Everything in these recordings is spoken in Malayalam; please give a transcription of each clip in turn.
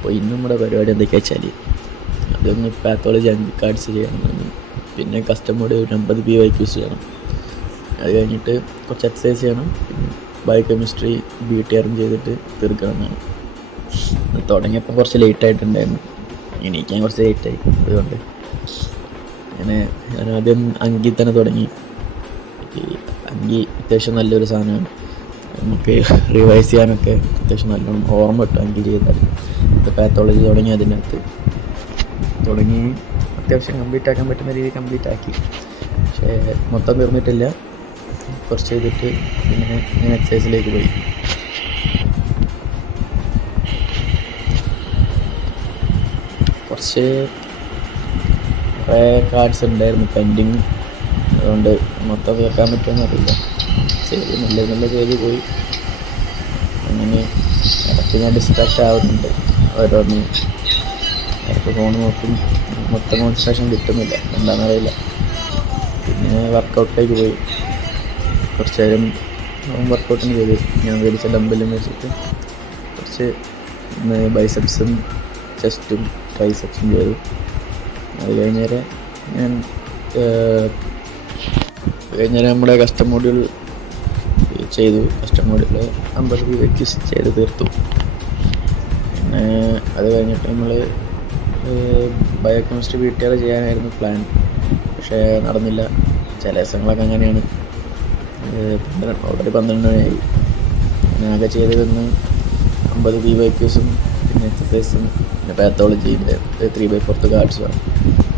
അപ്പോൾ ഇന്ന് നമ്മുടെ പരിപാടി എന്തൊക്കെയാ വെച്ചാൽ അതൊന്ന് പാത്തോളജി 5 കാർഡ്സ് ചെയ്യണം, പിന്നെ കസ്റ്റമോഡ് ഒരു 50 PYQs ചെയ്യണം. അത് കഴിഞ്ഞിട്ട് കുറച്ച് എക്സസൈസ് ചെയ്യണം, പിന്നെ ബയോകെമിസ്ട്രി BTRം ചെയ്തിട്ട് തീർക്കണം എന്നാണ്. തുടങ്ങിയപ്പോൾ കുറച്ച് ലേറ്റായിട്ടുണ്ടായിരുന്നു, എണീക്കാൻ കുറച്ച് ലേറ്റായി. അതുകൊണ്ട് ഞാൻ ആദ്യം അങ്കി തന്നെ തുടങ്ങി. ഈ അങ്കി അത്യാവശ്യം നല്ലൊരു സാധനമാണ്, നമുക്ക് റിവൈസ് ചെയ്യാനൊക്കെ അത്യാവശ്യം നല്ലോണം ഓർമ്മ കിട്ടും അങ്കി ചെയ്താൽ. ഇപ്പോൾ പാത്തോളജി തുടങ്ങി, അതിനകത്ത് തുടങ്ങി അത്യാവശ്യം കംപ്ലീറ്റ് ആക്കാൻ പറ്റുന്ന രീതിയിൽ കംപ്ലീറ്റ് ആക്കി. പക്ഷേ മൊത്തം തീർന്നിട്ടില്ല, കുറച്ച് ചെയ്തിട്ട് പിന്നെ ഞാൻ എക്സസൈസിലേക്ക് പോയി. കുറേ കാർഡ്സ് ഉണ്ടായിരുന്നു പെൻഡിങ്, അതുകൊണ്ട് മൊത്തം തീർക്കാൻ പറ്റുമെന്ന് അറിയില്ല. ചെയ്ത് നല്ല ചെയ്ത് പോയി. അങ്ങനെ ഇടയ്ക്ക് ഞാൻ ഡിസ്ട്രാക്റ്റ് ആവുന്നുണ്ട് ഓരോന്ന്, ഇടയ്ക്ക് ഫോൺ നോക്കും, മൊത്തം കോൺസെൻട്രേഷൻ കിട്ടുന്നില്ല, എന്താണെന്നറിയില്ല. പിന്നെ വർക്കൗട്ടിലേക്ക് പോയി. കുറച്ച് നേരം വർക്കൗട്ടിന് ചെയ്ത് ഞാൻ മേടിച്ച ഡമ്പലും വെച്ചിട്ട് കുറച്ച് ബൈസെപ്സും ചെസ്റ്റും ട്രൈസെപ്സും ചെയ്തു. അത് കഴിഞ്ഞേരം നമ്മുടെ കസ്റ്റം മോഡ്യൂൾ ചെയ്തു. കസ്റ്റം മോഡ്യൂൾ 50 PYQs ചെയ്ത് തീർത്തു. പിന്നെ അത് കഴിഞ്ഞിട്ട് നമ്മൾ ബയോകെമിസ്ട്രി BTR ചെയ്യാനായിരുന്നു പ്ലാൻ, പക്ഷേ നടന്നില്ല. ചില ദിവസങ്ങളൊക്കെ അങ്ങനെയാണ്. ഓൾറെഡി 12 മണിയായി. ആകെ ചെയ്തതെന്ന് 50 PYQസും പിന്നെ എക്സസൈസും പിന്നെ പാത്തോളജീൻ്റെ 3/4 കാർഡ്സുമാണ്.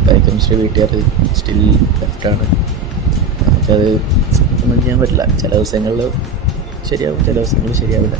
ബയോകെമിസ്ട്രി BTR സ്റ്റിൽ ലെഫ്റ്റാണ്. നമുക്കത് ഒന്നും ചെയ്യാൻ പറ്റില്ല. ചില ദിവസങ്ങളിൽ ശരിയാവും, ചില ദിവസങ്ങളിൽ ശരിയാവില്ല.